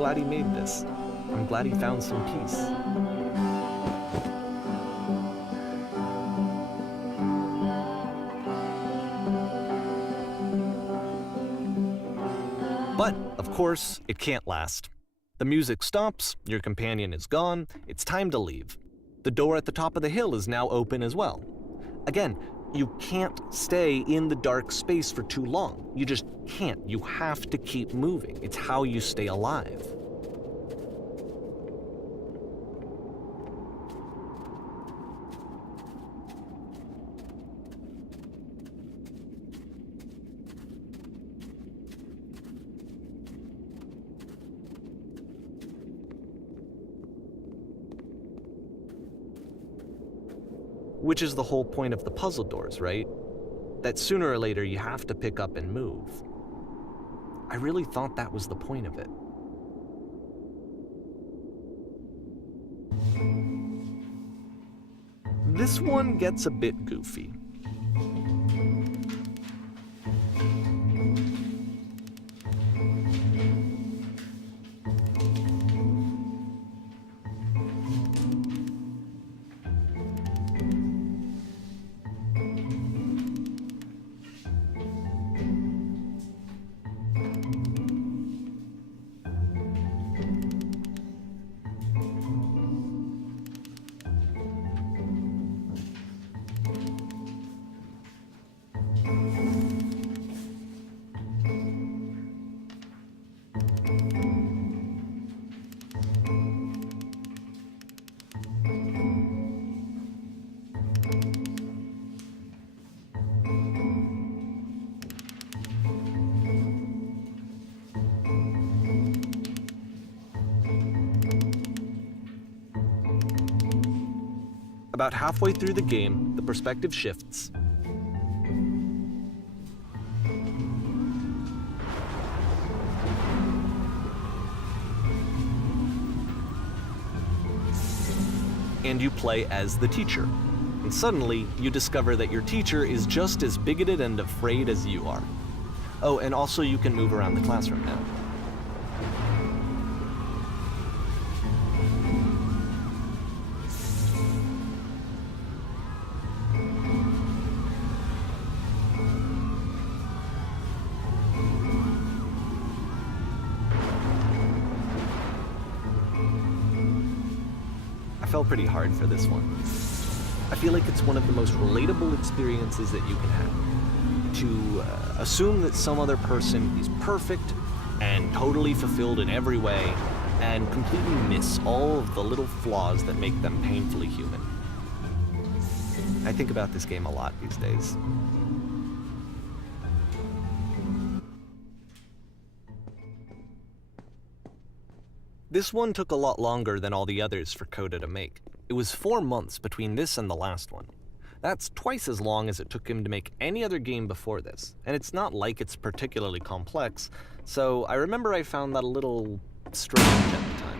glad he made this. I'm glad he found some peace. But, of course, it can't last. The music stops, your companion is gone, it's time to leave. The door at the top of the hill is now open as well. Again, you can't stay in the dark space for too long. You just can't. You have to keep moving. It's how you stay alive. Which is the whole point of the puzzle doors, right? That sooner or later you have to pick up and move. I really thought that was the point of it. This one gets a bit goofy. About halfway through the game, the perspective shifts. And you play as the teacher. And suddenly, you discover that your teacher is just as bigoted and afraid as you are. Oh, and also you can move around the classroom now. I fell pretty hard for this one. I feel like it's one of the most relatable experiences that you can have. To assume that some other person is perfect and totally fulfilled in every way, and completely miss all of the little flaws that make them painfully human. I think about this game a lot these days. This one took a lot longer than all the others for Coda to make. It was 4 months between this and the last one. That's twice as long as it took him to make any other game before this, and it's not like it's particularly complex, so I remember I found that a little strange at the time.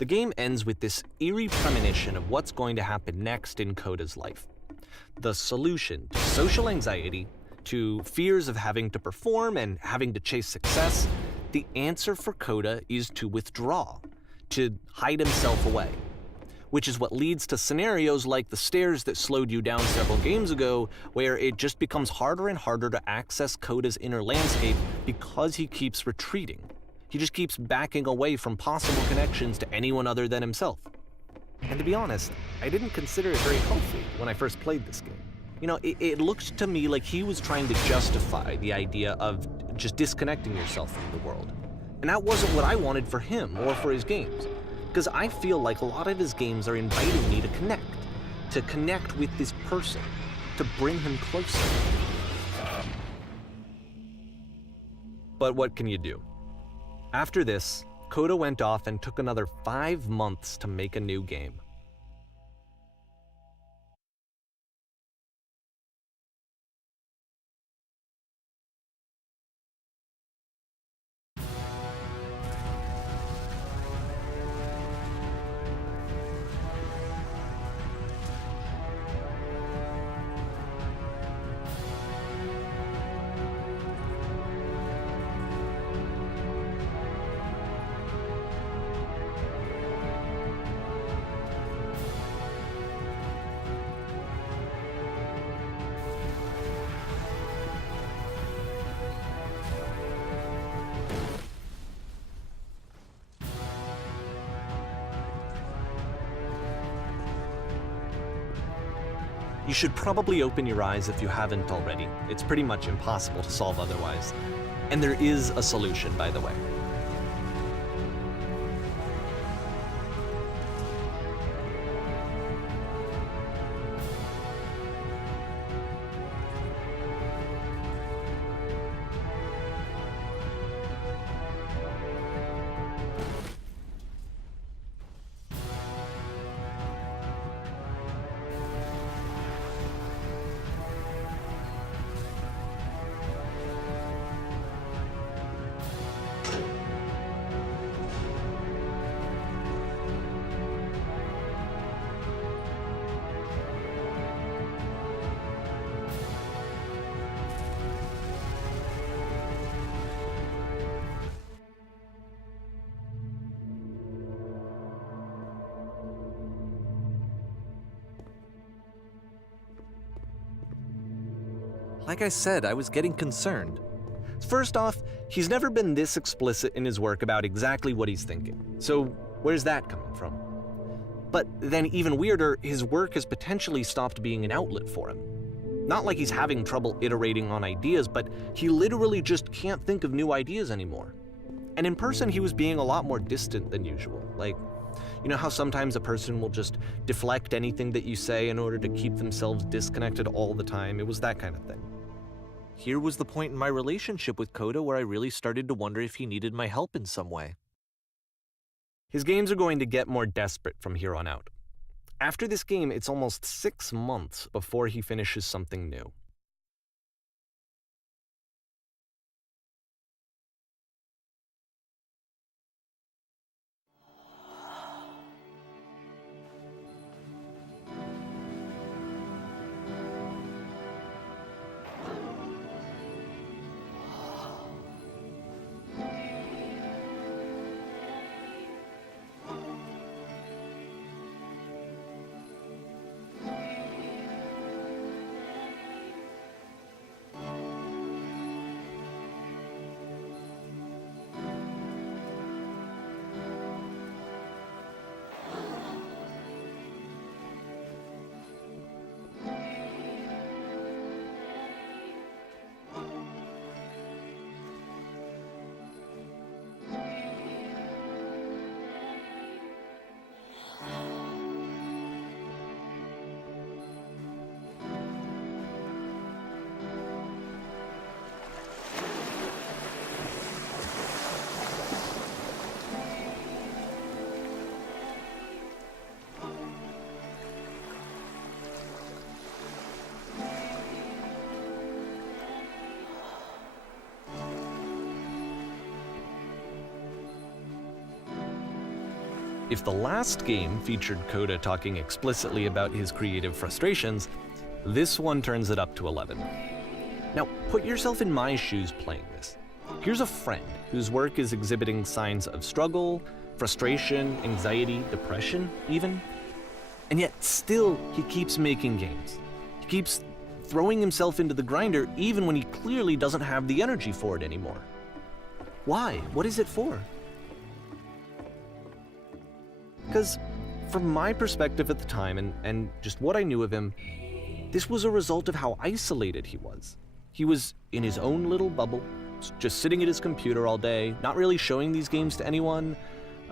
The game ends with this eerie premonition of what's going to happen next in Coda's life. The solution to social anxiety, to fears of having to perform and having to chase success, the answer for Coda is to withdraw, to hide himself away. Which is what leads to scenarios like the stairs that slowed you down several games ago, where it just becomes harder and harder to access Coda's inner landscape because he keeps retreating. He just keeps backing away from possible connections to anyone other than himself. And to be honest, I didn't consider it very healthy when I first played this game. You know, it looked to me like he was trying to justify the idea of just disconnecting yourself from the world. And that wasn't what I wanted for him or for his games. Because I feel like a lot of his games are inviting me to connect with this person, to bring him closer. But what can you do? After this, Coda went off and took another 5 months to make a new game. You should probably open your eyes if you haven't already. It's pretty much impossible to solve otherwise. And there is a solution, by the way. Like I said, I was getting concerned. First off, he's never been this explicit in his work about exactly what he's thinking. So where's that coming from? But then even weirder, his work has potentially stopped being an outlet for him. Not like he's having trouble iterating on ideas, but he literally just can't think of new ideas anymore. And in person, he was being a lot more distant than usual. Like, you know how sometimes a person will just deflect anything that you say in order to keep themselves disconnected all the time? It was that kind of thing. Here was the point in my relationship with Coda where I really started to wonder if he needed my help in some way. His games are going to get more desperate from here on out. After this game, it's almost 6 months before he finishes something new. If the last game featured Coda talking explicitly about his creative frustrations, this one turns it up to 11. Now, put yourself in my shoes playing this. Here's a friend whose work is exhibiting signs of struggle, frustration, anxiety, depression, even. And yet, still, he keeps making games. He keeps throwing himself into the grinder even when he clearly doesn't have the energy for it anymore. Why? What is it for? Because from my perspective at the time, and just what I knew of him, this was a result of how isolated he was. He was in his own little bubble, just sitting at his computer all day, not really showing these games to anyone,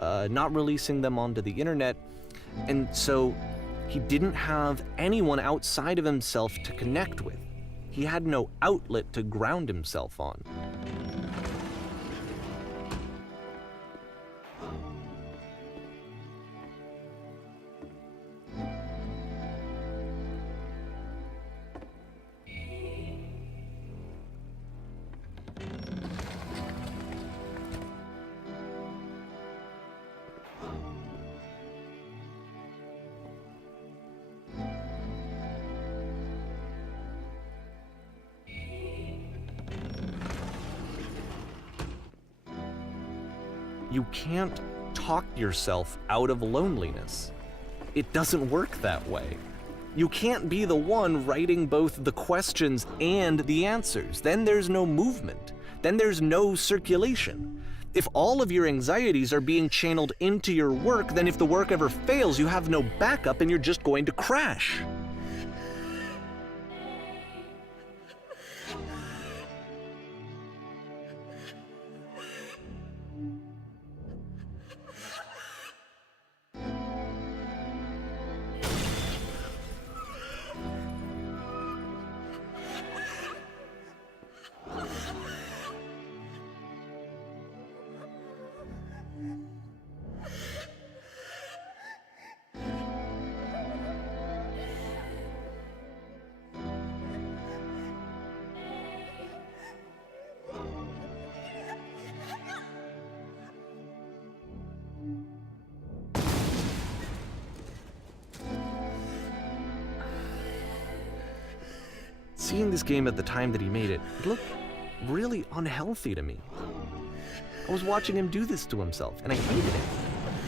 not releasing them onto the internet, and so he didn't have anyone outside of himself to connect with. He had no outlet to ground himself on. You can't talk yourself out of loneliness. It doesn't work that way. You can't be the one writing both the questions and the answers. Then there's no movement. Then there's no circulation. If all of your anxieties are being channeled into your work, then if the work ever fails, you have no backup and you're just going to crash. Seeing this game at the time that he made it, it looked really unhealthy to me. I was watching him do this to himself, and I hated it.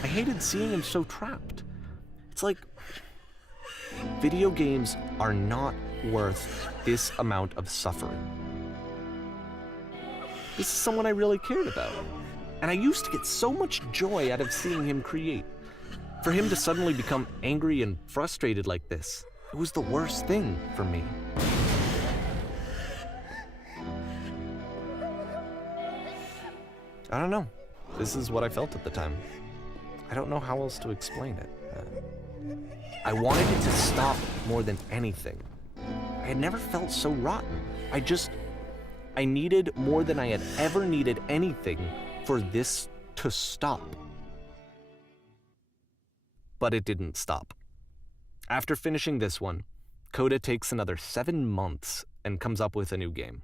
I hated seeing him so trapped. It's like, video games are not worth this amount of suffering. This is someone I really cared about, and I used to get so much joy out of seeing him create. For him to suddenly become angry and frustrated like this, it was the worst thing for me. I don't know. This is what I felt at the time. I don't know how else to explain it. I wanted it to stop more than anything. I had never felt so rotten. I needed more than I had ever needed anything for this to stop. But it didn't stop. After finishing this one, Coda takes another 7 months and comes up with a new game.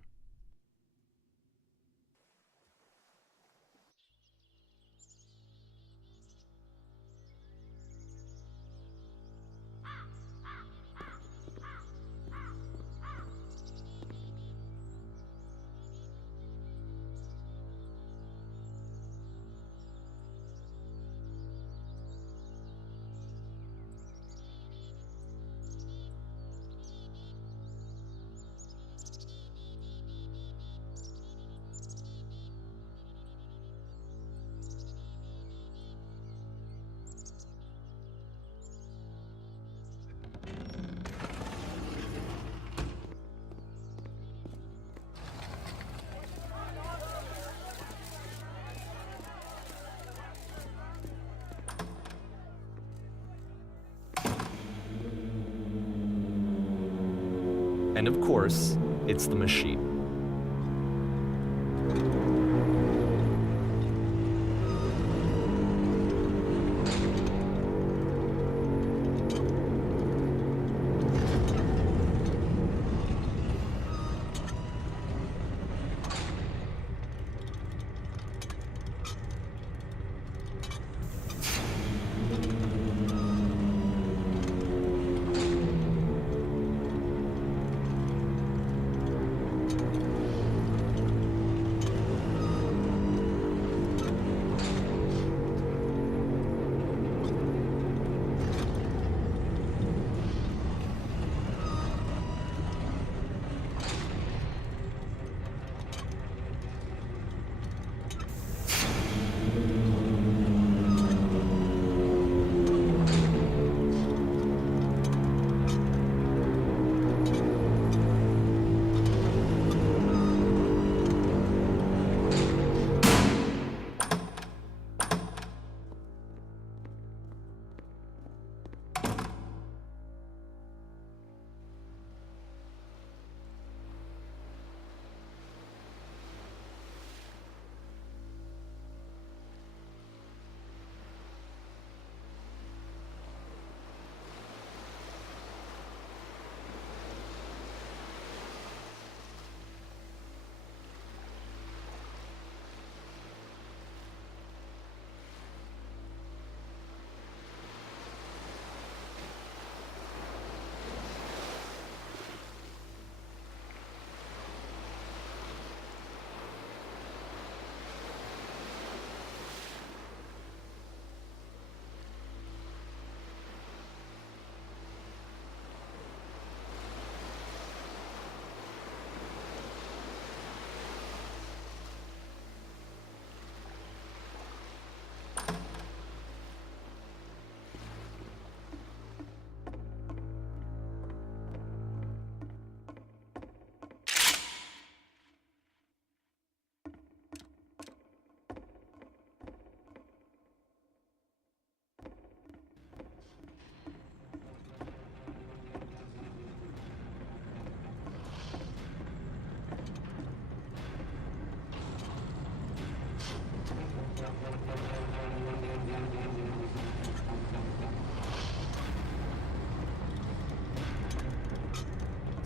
And of course, it's the machine.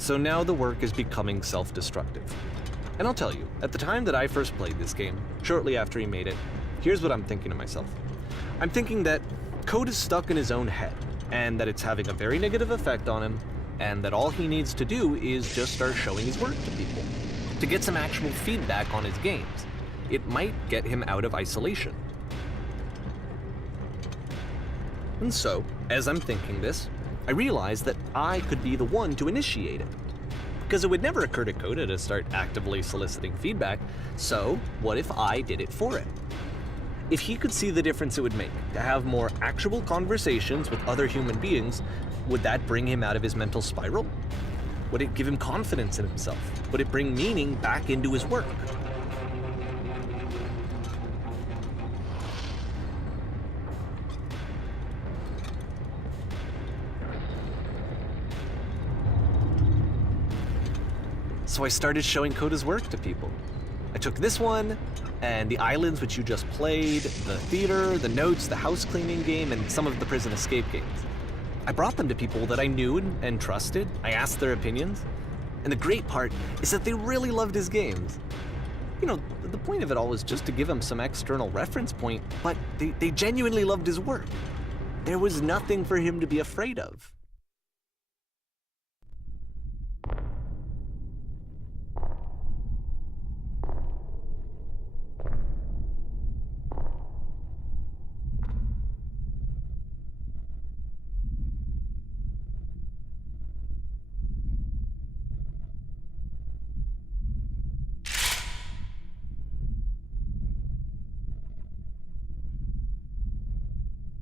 So now the work is becoming self-destructive. And I'll tell you, at the time that I first played this game, shortly after he made it, here's what I'm thinking to myself. I'm thinking that code is stuck in his own head, and that it's having a very negative effect on him, and that all he needs to do is just start showing his work to people, to get some actual feedback on his games. It might get him out of isolation. And so, as I'm thinking this, I realize that I could be the one to initiate it. Because it would never occur to Coda to start actively soliciting feedback, so what if I did it for him? If he could see the difference it would make to have more actual conversations with other human beings, would that bring him out of his mental spiral? Would it give him confidence in himself? Would it bring meaning back into his work? So I started showing Coda's work to people. I took this one, and the islands which you just played, the theater, the notes, the house cleaning game, and some of the prison escape games. I brought them to people that I knew and trusted. I asked their opinions. And the great part is that they really loved his games. You know, the point of it all was just to give him some external reference point, but they genuinely loved his work. There was nothing for him to be afraid of.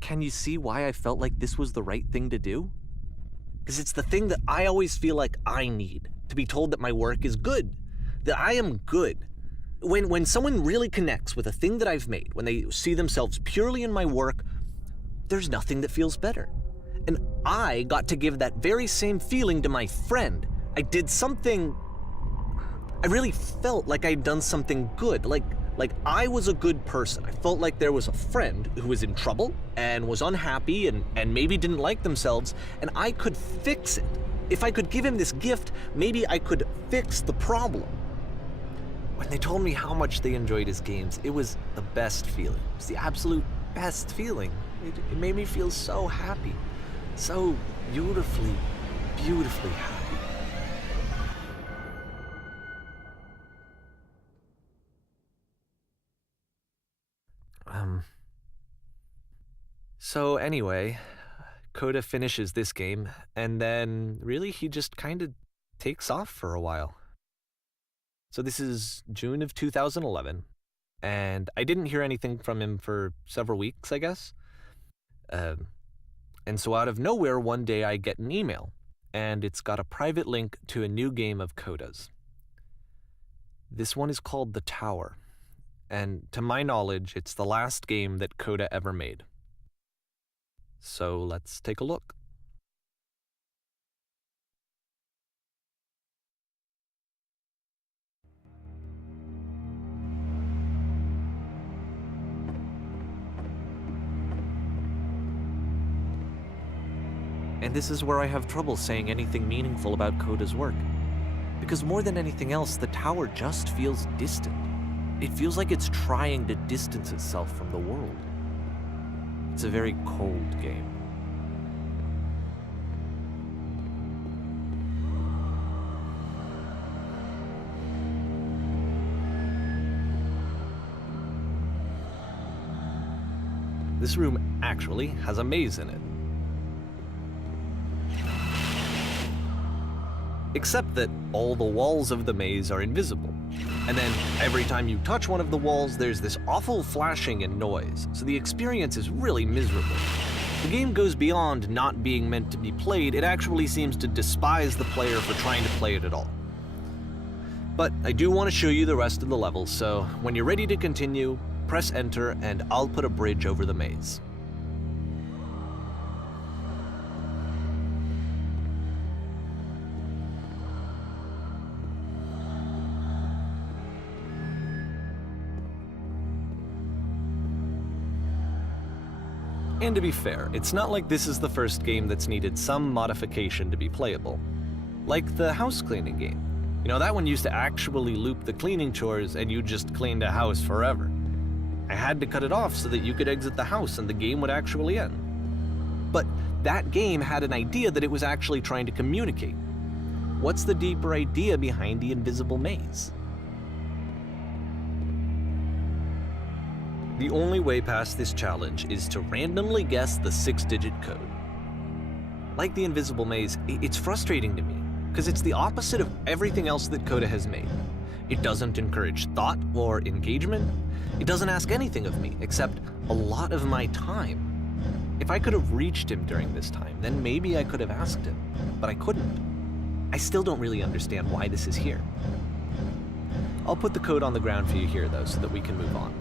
Can you see why I felt like this was the right thing to do? Because it's the thing that I always feel like I need, to be told that my work is good, that I am good. When someone really connects with a thing that I've made, when they see themselves purely in my work, there's nothing that feels better. And I got to give that very same feeling to my friend. I did something, I really felt like I'd done something good, like I was a good person. I felt like there was a friend who was in trouble and was unhappy and maybe didn't like themselves, and I could fix it. If I could give him this gift, maybe I could fix the problem. When they told me how much they enjoyed his games, it was the best feeling. It was the absolute best feeling. It made me feel so happy, so beautifully, beautifully happy. So anyway, Coda finishes this game, and then really he just kind of takes off for a while. So this is June of 2011, and I didn't hear anything from him for several weeks, I guess. And so out of nowhere, one day I get an email, and it's got a private link to a new game of Coda's. This one is called The Tower, and to my knowledge, it's the last game that Coda ever made. So let's take a look. And this is where I have trouble saying anything meaningful about Coda's work. Because more than anything else, the tower just feels distant. It feels like it's trying to distance itself from the world. It's a very cold game. This room actually has a maze in it. Except that all the walls of the maze are invisible. And then every time you touch one of the walls, there's this awful flashing and noise, so the experience is really miserable. The game goes beyond not being meant to be played, it actually seems to despise the player for trying to play it at all. But I do want to show you the rest of the levels, so when you're ready to continue, press enter and I'll put a bridge over the maze. And to be fair, it's not like this is the first game that's needed some modification to be playable. Like the house cleaning game. You know, that one used to actually loop the cleaning chores and you just cleaned a house forever. I had to cut it off so that you could exit the house and the game would actually end. But that game had an idea that it was actually trying to communicate. What's the deeper idea behind the invisible maze? The only way past this challenge is to randomly guess the 6-digit code. Like the invisible maze, it's frustrating to me, because it's the opposite of everything else that Coda has made. It doesn't encourage thought or engagement. It doesn't ask anything of me, except a lot of my time. If I could have reached him during this time, then maybe I could have asked him, but I couldn't. I still don't really understand why this is here. I'll put the code on the ground for you here, though, so that we can move on.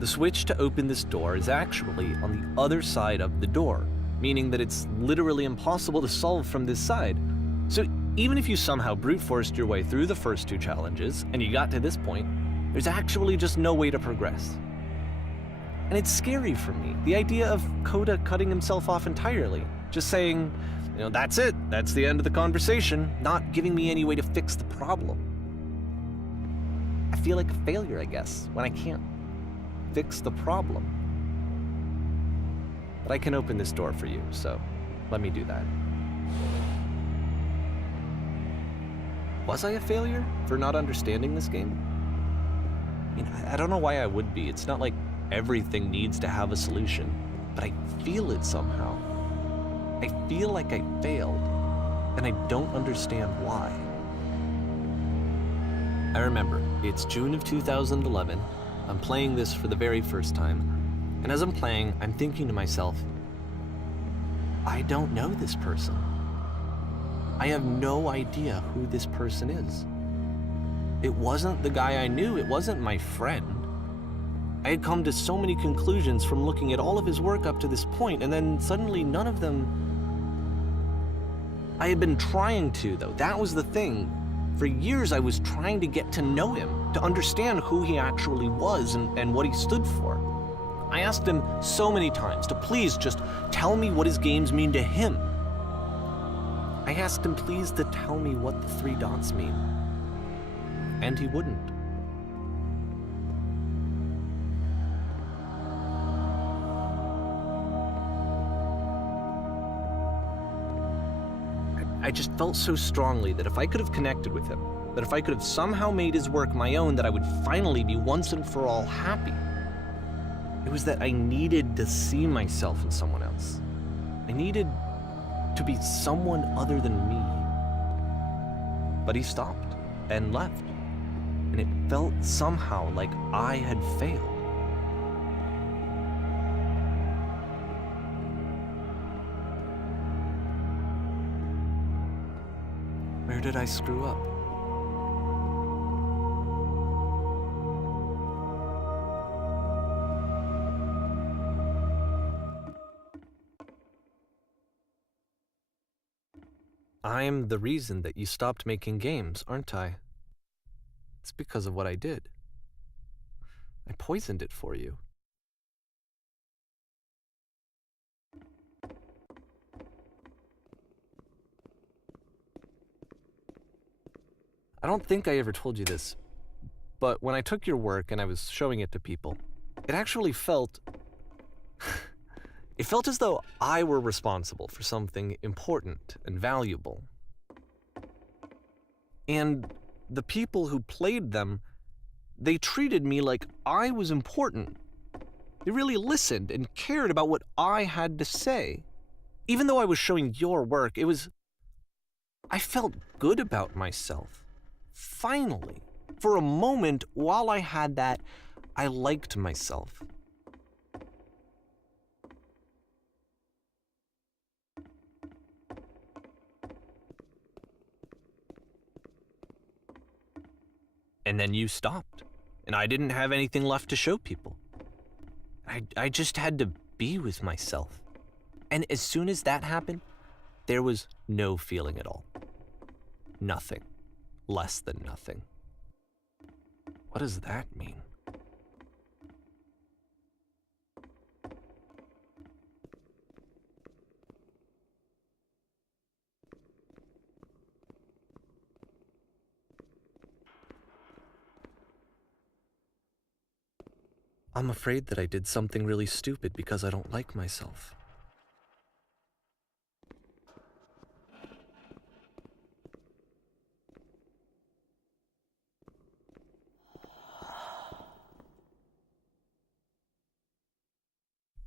The switch to open this door is actually on the other side of the door, meaning that it's literally impossible to solve from this side. So even if you somehow brute forced your way through the first 2 challenges and you got to this point, there's actually just no way to progress. And it's scary for me, the idea of Coda cutting himself off entirely, just saying, you know, that's it, that's the end of the conversation, not giving me any way to fix the problem. I feel like a failure, I guess, when I can't fix the problem. But I can open this door for you, so let me do that. Was I a failure for not understanding this game? I mean, I don't know why I would be. It's not like everything needs to have a solution, but I feel it somehow. I feel like I failed, and I don't understand why. I remember, it's June of 2011, I'm playing this for the very first time, and as I'm playing, I'm thinking to myself, I don't know this person. I have no idea who this person is. It wasn't the guy I knew, it wasn't my friend. I had come to so many conclusions from looking at all of his work up to this point, and then suddenly none of them... I had been trying to, though. That was the thing. For years, I was trying to get to know him, to understand who he actually was and what he stood for. I asked him so many times to please just tell me what his games mean to him. I asked him please to tell me what the 3 dots mean. And he wouldn't. I just felt so strongly that if I could have connected with him, that if I could have somehow made his work my own, that I would finally be once and for all happy. It was that I needed to see myself in someone else. I needed to be someone other than me. But he stopped and left, and it felt somehow like I had failed. Where did I screw up? I'm the reason that you stopped making games, aren't I? It's because of what I did. I poisoned it for you. I don't think I ever told you this, but when I took your work and I was showing it to people, it actually felt... it felt as though I were responsible for something important and valuable. And the people who played them, they treated me like I was important. They really listened and cared about what I had to say. Even though I was showing your work, I felt good about myself. Finally. For a moment, while I had that, I liked myself. And then you stopped, and I didn't have anything left to show people. I just had to be with myself. And as soon as that happened, there was no feeling at all. Nothing. Less than nothing. What does that mean? I'm afraid that I did something really stupid because I don't like myself.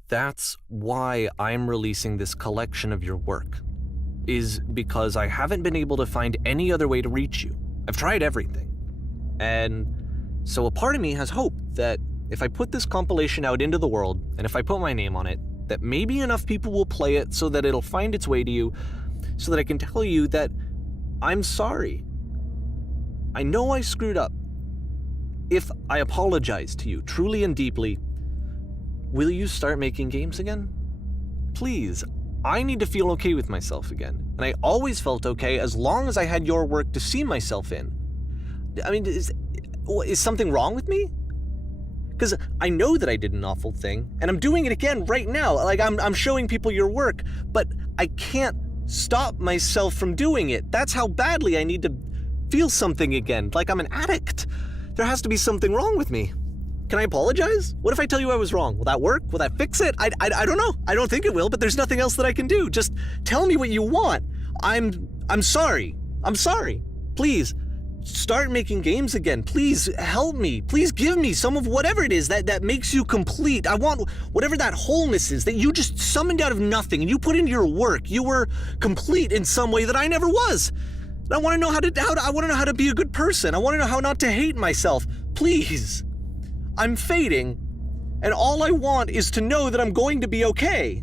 That's why I'm releasing this collection of your work, is because I haven't been able to find any other way to reach you. I've tried everything. And so a part of me has hope that if I put this compilation out into the world, and if I put my name on it, that maybe enough people will play it so that it'll find its way to you, so that I can tell you that I'm sorry. I know I screwed up. If I apologize to you truly and deeply, will you start making games again? Please, I need to feel okay with myself again. And I always felt okay as long as I had your work to see myself in. I mean, is something wrong with me? Because I know that I did an awful thing, and I'm doing it again right now. Like, I'm showing people your work, but I can't stop myself from doing it. That's how badly I need to feel something again, like I'm an addict. There has to be something wrong with me. Can I apologize? What if I tell you I was wrong? Will that work? Will that fix it? I don't know. I don't think it will, but there's nothing else that I can do. Just tell me what you want. I'm sorry. I'm sorry. Please, start making games again. Please help me. Please give me some of whatever it is that makes you complete. I want whatever that wholeness is that you just summoned out of nothing and you put into your work. You were complete in some way that I never was. And I want to know how to be a good person. I want to know how not to hate myself. Please. I'm fading, and all I want is to know that I'm going to be okay.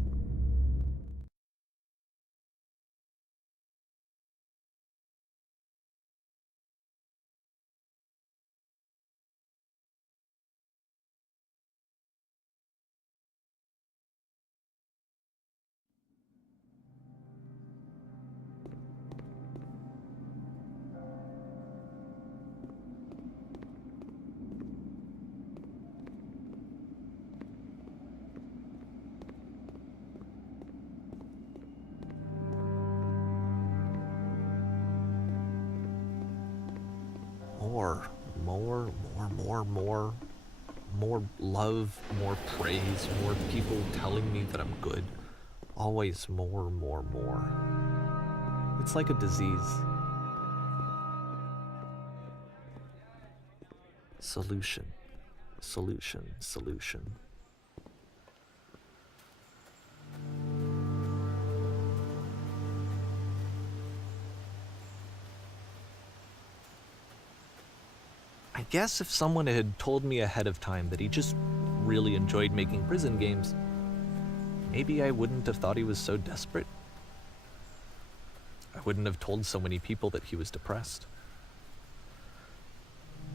More love, more praise, more people telling me that I'm good. Always more. It's like a disease. Solution. I guess if someone had told me ahead of time that he just really enjoyed making prison games, maybe I wouldn't have thought he was so desperate. I wouldn't have told so many people that he was depressed.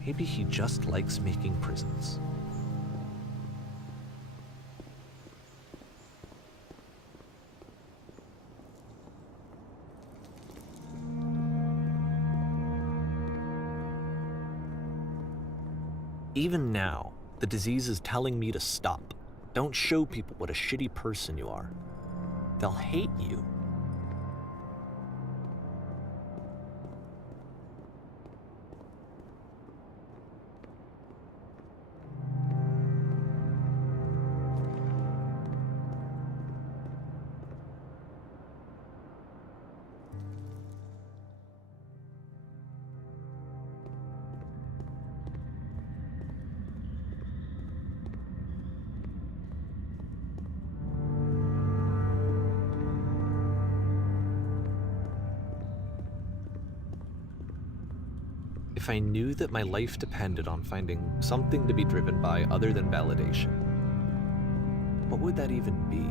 Maybe he just likes making prisons. Even now, the disease is telling me to stop. Don't show people what a shitty person you are. They'll hate you. if I knew that my life depended on finding something to be driven by other than validation, what would that even be?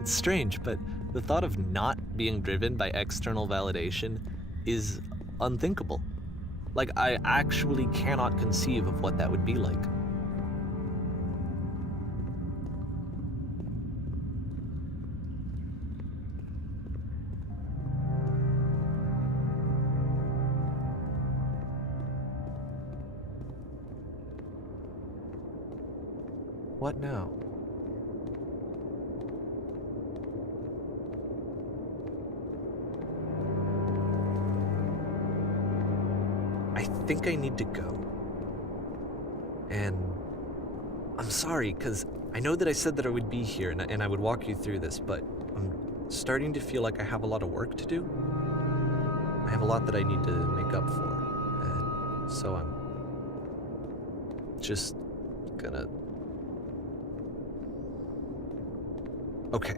It's strange, but the thought of not being driven by external validation is unthinkable. Like, I actually cannot conceive of what that would be like. What now? I think I need to go. And I'm sorry, because I know that I said that I would be here and I would walk you through this, but I'm starting to feel like I have a lot of work to do. I have a lot that I need to make up for. So I'm just gonna... Okay.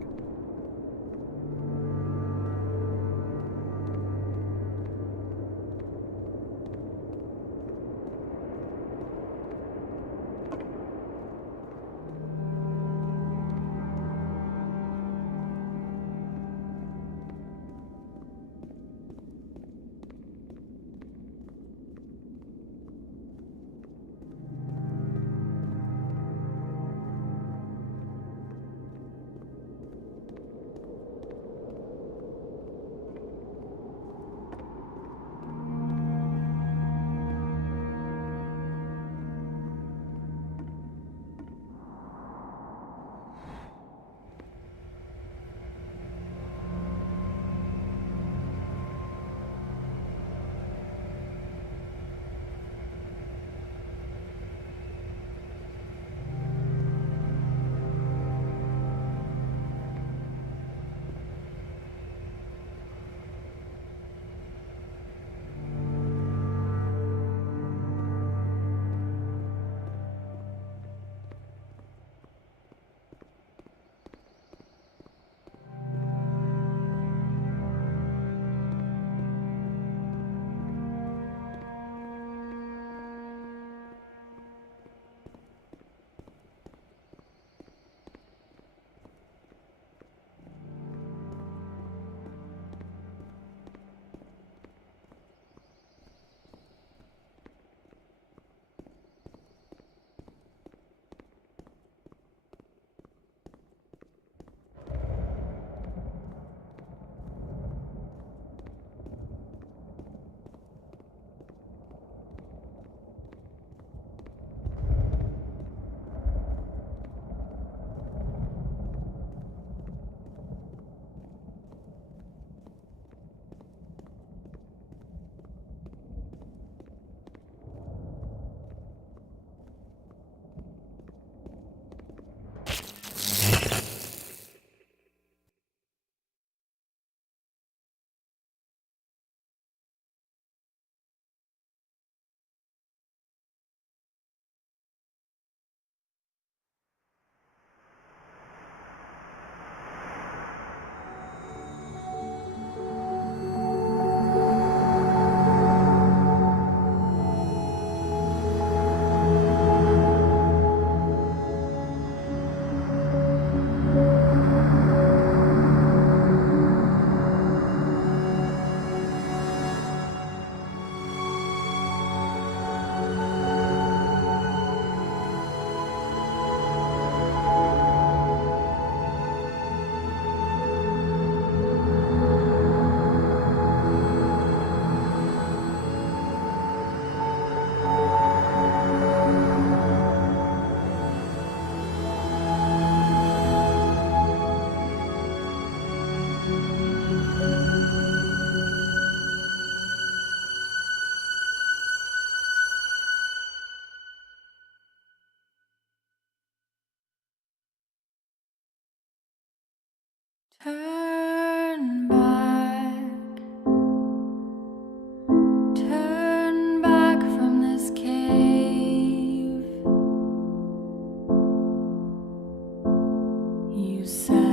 Turn back from this cave. You said